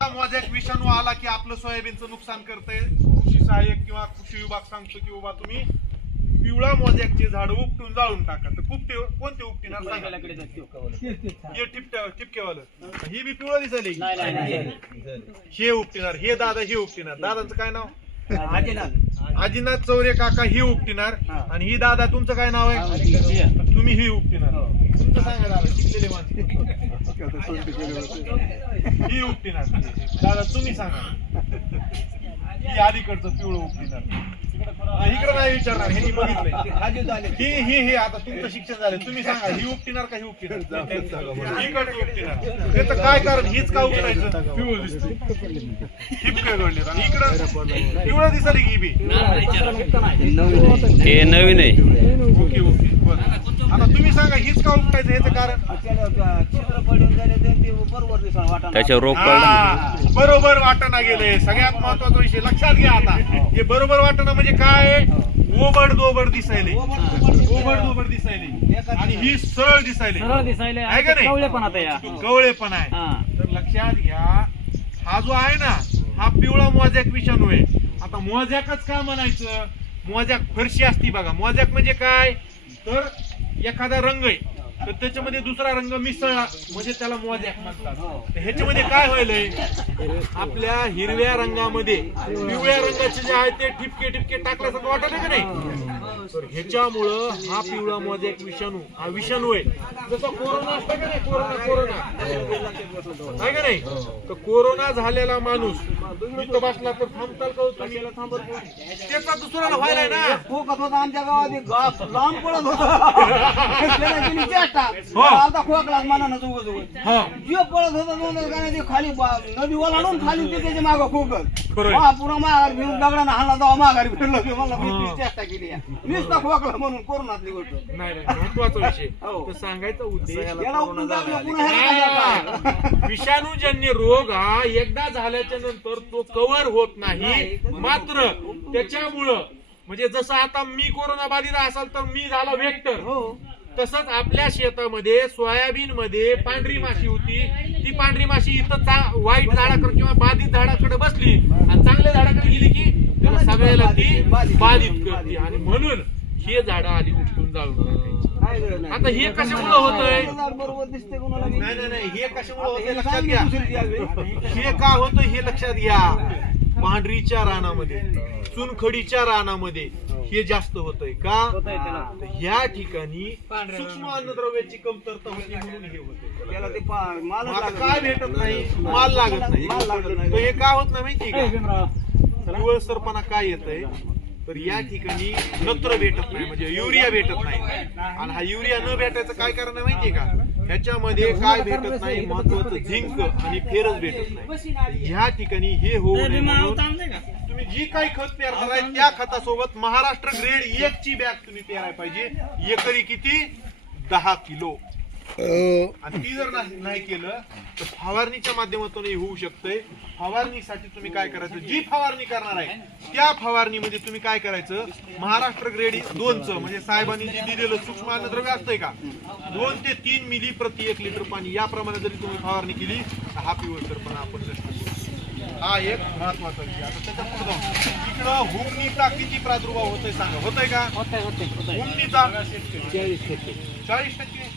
Mosaic विषाणू आला की आपलं सोयाबीनचं नुकसान करतंय, कृषी सहाय्यक किंवा कृषी विभाग सांगतो की बाबा तुम्ही पिवळा मोजॅकचे झाड उपटून जाळून टाका. तर कोणते उपटिणार सांगा? हे टिपकेवालं ही बी पिवळं दिसले, हे उपटिणार. हे दादा हे उपटिणार. दादाचं काय नाव? आजीनाथ चौरे काका ही उपटिणार. आणि ही दादा तुमचं काय नाव आहे? तुम्ही ही उपटिणार. तुमचं सांगा दादा, शिकलेले माणसं ही उपटिणार. दादा तुम्ही सांगा, ही अलीकडचं पिवळं उपटिणार. इकडे नाही विचारणार, हे बघितलंय. हे आता तुमचं शिक्षण झालं, तुम्ही सांगा ही उपटिणार का ही उपटिणार? इकडचं उपटिणार. त्याचं काय कारण? हीच का उपटायचं? पिवळं दिसतं, ठिपके घडले. आणि इकडं पिवळं दिसली की बी हे नवीन आहे. ओके ओके बरं. आता तुम्ही सांगा हीच का उपटायचं? ह्याचं कारण त्याच्यावर रोग पडला, बरोबर वाटणा गेले. सगळ्यात महत्वाचा विषय लक्षात घ्या. आता हे बरोबर वाटणं म्हणजे काय? ओबड दोबड दिसायले, ओबड दोबड दिसायले आणि ही सरळ दिसायले आहे का नाही? गवळेपण आहे. तर लक्षात घ्या, हा जो आहे ना हा पिवळा मोजॅक विषाणू आहे. आता मोजॅकच का म्हणायचं? मोजॅक फरशी असती बघा. मोजॅक म्हणजे काय? तर एखादा रंग आहे तर त्याच्यामध्ये दुसरा रंग मिसळला म्हणजे त्याला मोजॅक म्हणतात. ह्याच्यामध्ये काय व्हायलंय? आपल्या हिरव्या रंगामध्ये पिवळ्या रंगाचे जे आहे ते ठिपके ठिपके टाकल्यासारखं वाटत आहे का नाही? तर ह्याच्यामुळं हा पिवळा मोजॅक विषाणू हा विषाणू आहे. जसं कोरोना असतं का नाही, कोरोना आहे का नाही? तर कोरोना झालेला माणूस इथं बसला तर थांबताल का? त्याचा दुसऱ्याला व्हायलाय ना. आमच्या गावात लांब पडत होता. आता खोकला मनानं जे पळत होता खाली नदी ओलांडून खाली त्याच्या मागं खोकत पुरा माघार घेऊन दगडानं हाणला तेव्हा माघारी फिरलो की मला चेष्टा केली. नुसता खोकला म्हणून कोरोनातली गोष्ट नाही. महत्वाचा विषय तर सांगायचा उद्देश, याला उपटून टाकलं पुन्हा विषाणूजन्य रोग हा एकदा झाल्याच्या नंतर तो कव्हर होत नाही. मात्र त्याच्यामुळं म्हणजे जसं आता मी कोरोना बाधित असाल तर मी झाला वेक्टर, तसंच आपल्या शेतामध्ये सोयाबीन मध्ये पांढरी माशी होती. ती पांढरी माशी इथं वाईट झाडाकडे किंवा बाधित झाडाकडे बसली आणि चांगल्या झाडाकडे गेली की त्याला सगळ्याला ती बाधित करते. आणि म्हणून हे झाडं आली उपटून जाळून. आता हे कशामुळे होतंय? नाही, हे कशामुळे होतंय लक्षात घ्या. हे का होतं हे लक्षात घ्या. पांढरीच्या रानामध्ये, चुनखडीच्या रानामध्ये हे जास्त होतंय का? या ठिकाणी सूक्ष्म अन्नद्रव्याची कमतरता होती म्हणून हे होतं. काय भेटत नाही? माल लागत नाही. हे का होत नाही माहिती का? पिवळसरपणा काय येतंय? तर या ठिकाणी नत्र भेटत नाही, म्हणजे युरिया भेटत नाही. आणि हा युरिया न भेटायचं काय कारण आहे माहितीये का? ह्याच्यामध्ये काय भेटत नाही? महत्वाचं झिंक आणि फेरस भेटत नाही. ह्या ठिकाणी हे होऊ नये म्हणून तुम्ही जी काही खत पेरणार आहे त्या खतासोबत महाराष्ट्र ग्रेड 1 ची बॅग तुम्ही पेरायला पाहिजे. एकरी किती? 10 किलो. आणि ती जर नाही केलं तर फवारणीच्या माध्यमातून होऊ शकतंय. फवारणीसाठी तुम्ही काय करायचं? जी फवारणी करणार आहे त्या फवारणीमध्ये तुम्ही काय करायचं? महाराष्ट्र ग्रेड 2 चं म्हणजे साहेबांनी जे दिलेलं सूक्ष्म अन्नद्रव्य असतंय का 2 ते 3 मिली प्रति 1 लिटर पाणी याप्रमाणे जरी तुम्ही फवारणी केली तर हा पिवळसरपणा आपण नष्ट करू. हा एक महत्वाचा विषय. आता त्याच्या पुढे जाऊन इकडं हुमणीचा किती प्रादुर्भाव होतोय सांगा? होतोय का? हुमणीचा 40%.